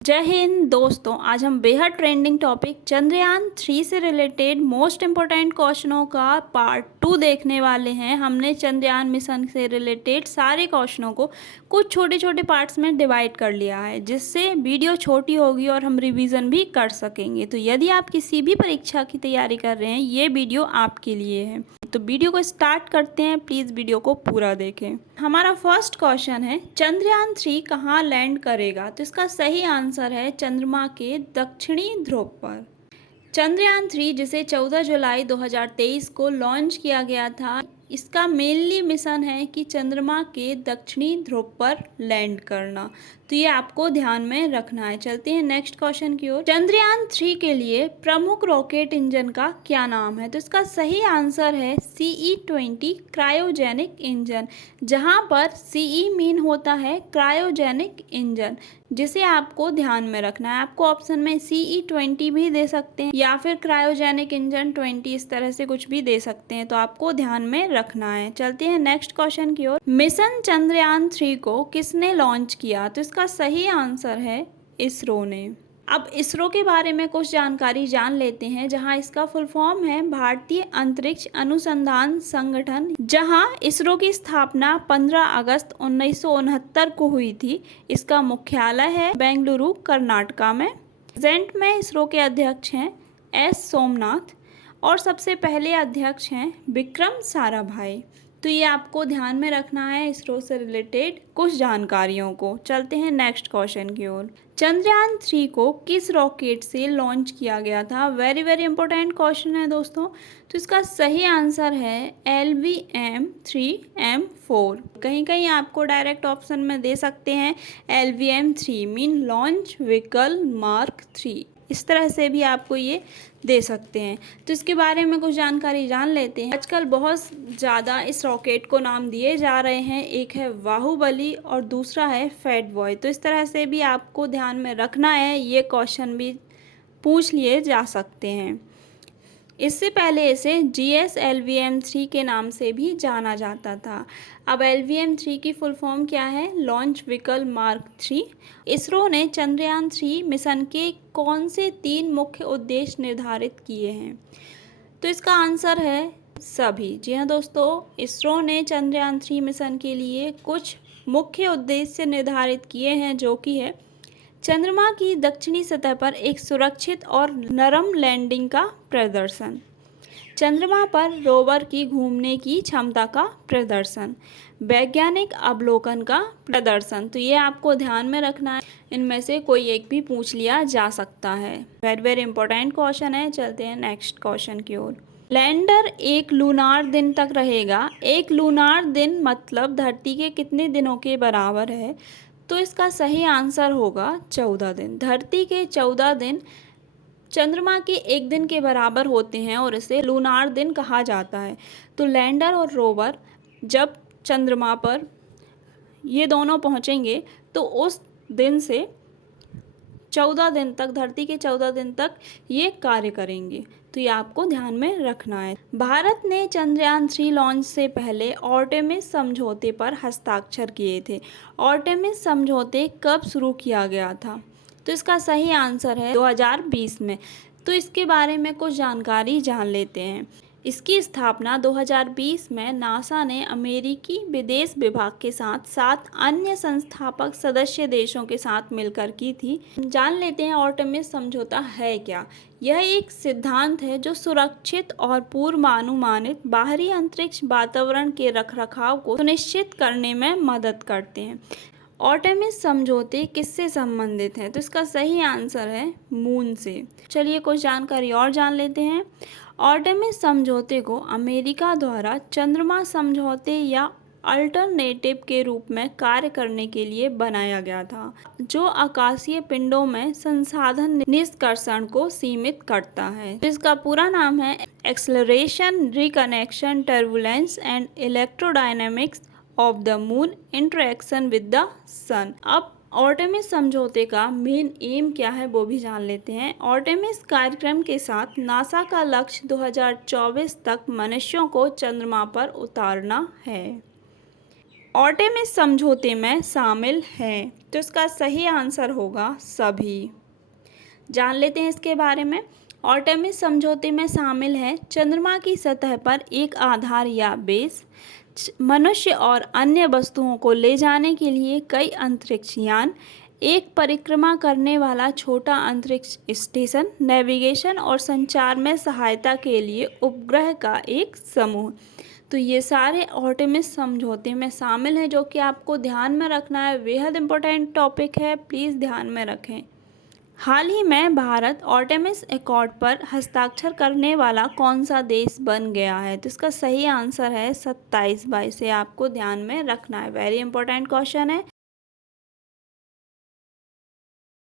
जय हिंद दोस्तों। आज हम बेहद ट्रेंडिंग टॉपिक चंद्रयान 3 से रिलेटेड मोस्ट इम्पोर्टेंट क्वेश्चनों का पार्ट 2 देखने वाले हैं। हमने चंद्रयान मिशन से रिलेटेड सारे क्वेश्चनों को कुछ छोटे छोटे पार्ट्स में डिवाइड कर लिया है, जिससे वीडियो छोटी होगी और हम रिवीजन भी कर सकेंगे। तो यदि आप किसी भी परीक्षा की तैयारी कर रहे हैं, ये वीडियो आपके लिए है। तो वीडियो को स्टार्ट करते हैं, प्लीज़ वीडियो को पूरा देखें। हमारा फर्स्ट क्वेश्चन है, चंद्रयान 3 कहाँ लैंड करेगा? तो इसका सही आंसर है चंद्रमा के दक्षिणी ध्रुव पर। चंद्रयान 3 जिसे 14 जुलाई 2023 को लॉन्च किया गया था, इसका मेनली मिशन है कि चंद्रमा के दक्षिणी ध्रुव पर लैंड करना। तो ये आपको ध्यान में रखना है। चलते हैं नेक्स्ट क्वेश्चन की ओर। चंद्रयान 3 के लिए प्रमुख रॉकेट इंजन का क्या नाम है? तो इसका सही आंसर है CE-20 क्रायोजेनिक इंजन, जहां पर CE मीन होता है क्रायोजेनिक इंजन, जिसे आपको ध्यान में रखना है। आपको ऑप्शन में CE-20 भी दे सकते हैं या फिर क्रायोजेनिक इंजन 20, इस तरह से कुछ भी दे सकते हैं। तो आपको ध्यान में रखना है। चलते हैं नेक्स्ट क्वेश्चन की ओर। मिशन चंद्रयान 3 को किसने लॉन्च किया? तो इसका सही आंसर है इसरो ने। अब इसरो के बारे में कुछ जानकारी जान लेते हैं, जहां इसका फुल फॉर्म है भारतीय अंतरिक्ष अनुसंधान संगठन, जहां इसरो की स्थापना 15 अगस्त 1969 को हुई थी। इसका मुख्यालय है बेंगलुरु, कर्नाटका में। प्रेजेंट में इसरो के अध्यक्ष हैं S सोमनाथ और सबसे पहले अध्यक्ष हैं विक्रम साराभाई। तो ये आपको ध्यान में रखना है इसरो से रिलेटेड कुछ जानकारियों को। चलते हैं नेक्स्ट क्वेश्चन की ओर। चंद्रयान 3 को किस रॉकेट से लॉन्च किया गया था? वेरी वेरी इंपॉर्टेंट क्वेश्चन है दोस्तों। तो इसका सही आंसर है LVM-3M4। कहीं कहीं आपको डायरेक्ट ऑप्शन में दे सकते हैं LVM-3 mean launch vehicle mark 3, इस तरह से भी आपको ये दे सकते हैं। तो इसके बारे में कुछ जानकारी जान लेते हैं। आजकल बहुत ज़्यादा इस रॉकेट को नाम दिए जा रहे हैं। एक है बाहुबली और दूसरा है फैट बॉय। तो इस तरह से भी आपको ध्यान में रखना है, ये क्वेश्चन भी पूछ लिए जा सकते हैं। इससे पहले इसे GS-LVM-3 के नाम से भी जाना जाता था। अब LVM-3 की फुल फॉर्म क्या है? Launch vehicle mark 3। इसरो ने चंद्रयान 3 मिशन के कौन से 3 मुख्य उद्देश्य निर्धारित किए हैं? तो इसका आंसर है सभी। जी हाँ दोस्तों, इसरो ने चंद्रयान 3 मिशन के लिए कुछ मुख्य उद्देश्य निर्धारित किए हैं, जो कि है चंद्रमा की दक्षिणी सतह पर एक सुरक्षित और नरम लैंडिंग का प्रदर्शन, चंद्रमा पर रोवर की घूमने की क्षमता का प्रदर्शन, वैज्ञानिक अवलोकन का प्रदर्शन। तो ये आपको ध्यान में रखना है, इनमें से कोई एक भी पूछ लिया जा सकता है। वेरी वेरी इंपॉर्टेंट क्वेश्चन है। चलते हैं नेक्स्ट क्वेश्चन की ओर। लैंडर एक लूनार दिन तक रहेगा। एक लूनार दिन मतलब धरती के कितने दिनों के बराबर है? तो इसका सही आंसर होगा 14 दिन। धरती के 14 दिन चंद्रमा के एक दिन के बराबर होते हैं और इसे लूनार दिन कहा जाता है। तो लैंडर और रोवर जब चंद्रमा पर ये दोनों पहुंचेंगे तो उस दिन से 14 दिन तक, धरती के 14 दिन तक ये कार्य करेंगे। तो ये आपको ध्यान में रखना है। भारत ने चंद्रयान 3 लॉन्च से पहले आर्टेमिस समझौते पर हस्ताक्षर किए थे। आर्टेमिस समझौते कब शुरू किया गया था? तो इसका सही आंसर है 2020 में। तो इसके बारे में कुछ जानकारी जान लेते हैं। इसकी स्थापना 2020 में नासा ने अमेरिकी विदेश विभाग के साथ 7 अन्य संस्थापक सदस्य देशों के साथ मिलकर की थी। जान लेते हैं आर्टेमिस समझौता है क्या। यह एक सिद्धांत है जो सुरक्षित और पूर्वानुमानित बाहरी अंतरिक्ष वातावरण के रखरखाव को सुनिश्चित करने में मदद करते हैं। आर्टेमिस समझौते किससे संबंधित हैं? तो इसका सही आंसर है मून से। चलिए कुछ जानकारी और जान लेते हैं। आर्टेमिस समझौते को अमेरिका द्वारा चंद्रमा समझौते या अल्टरनेटिव के रूप में कार्य करने के लिए बनाया गया था, जो आकाशीय पिंडों में संसाधन निष्कर्षण को सीमित करता है। इसका पूरा नाम है acceleration, reconnection, turbulence and electrodynamics of the moon interaction with the sun. अब आर्टेमिस समझौते का मेन एम क्या है वो भी जान लेते हैं। आर्टेमिस कार्यक्रम के साथ नासा का लक्ष्य 2024 तक मनुष्यों को चंद्रमा पर उतारना है। आर्टेमिस समझौते में शामिल हैं? तो इसका सही आंसर होगा सभी। जान लेते हैं इसके बारे में। आर्टेमिस समझौते में शामिल है चंद्रमा की सतह पर एक आधार या बेस, मनुष्य और अन्य वस्तुओं को ले जाने के लिए कई अंतरिक्ष यान, एक परिक्रमा करने वाला छोटा अंतरिक्ष स्टेशन, नेविगेशन और संचार में सहायता के लिए उपग्रह का एक समूह। तो ये सारे आर्टेमिस समझौते में शामिल हैं, जो कि आपको ध्यान में रखना है। बेहद इंपॉर्टेंट टॉपिक है, प्लीज़ ध्यान में रखें। हाल ही में भारत आर्टेमिस अकॉर्ड पर हस्ताक्षर करने वाला कौन सा देश बन गया है? तो इसका सही आंसर है 27 22 से आपको ध्यान में रखना है। वेरी इंपॉर्टेंट क्वेश्चन है।